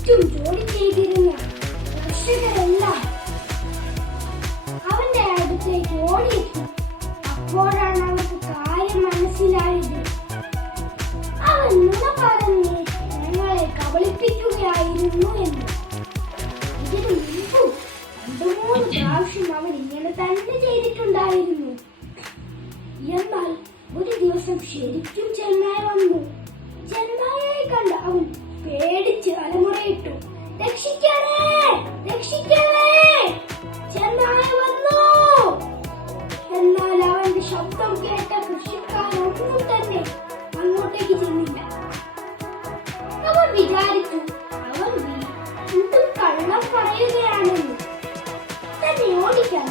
ചുറ്റും ജോലി ചെയ്തിരുന്ന കർഷകരെല്ലാം. അവന്റെ അടുത്തേക്ക് ഓടിയെത്തി അപ്പോഴാണ് അവർക്ക് കാര്യം മനസ്സിലായത്. അവൻ നുണ പറഞ്ഞ് ഞങ്ങളെ കബളിപ്പിക്കുകയായിരുന്നു എന്ന്. ഇതിനു മുമ്പും രണ്ടു മൂന്ന് പ്രാവശ്യം അവൻ ഇങ്ങനെ തന്നെ ചെയ്തിട്ടുണ്ടായിരുന്നു. എന്നാൽ ഒരു ദിവസം ശരിക്കും ചെന്നായ രക്ഷിക്കണേ രക്ഷിക്കണേ. ചെന്നായ വന്നു. എന്നാൽ അവന്റെ ശബ്ദം കേട്ട കൃഷിക്കാരൊന്നും തന്നെ അങ്ങോട്ടേക്ക് ചെന്നില്ല. അവൻ വിചാരിച്ചു അവൻ വീണ്ടും കള്ളം പറയുകയാണെന്ന്. തന്നെ ഓടിക്കാൻ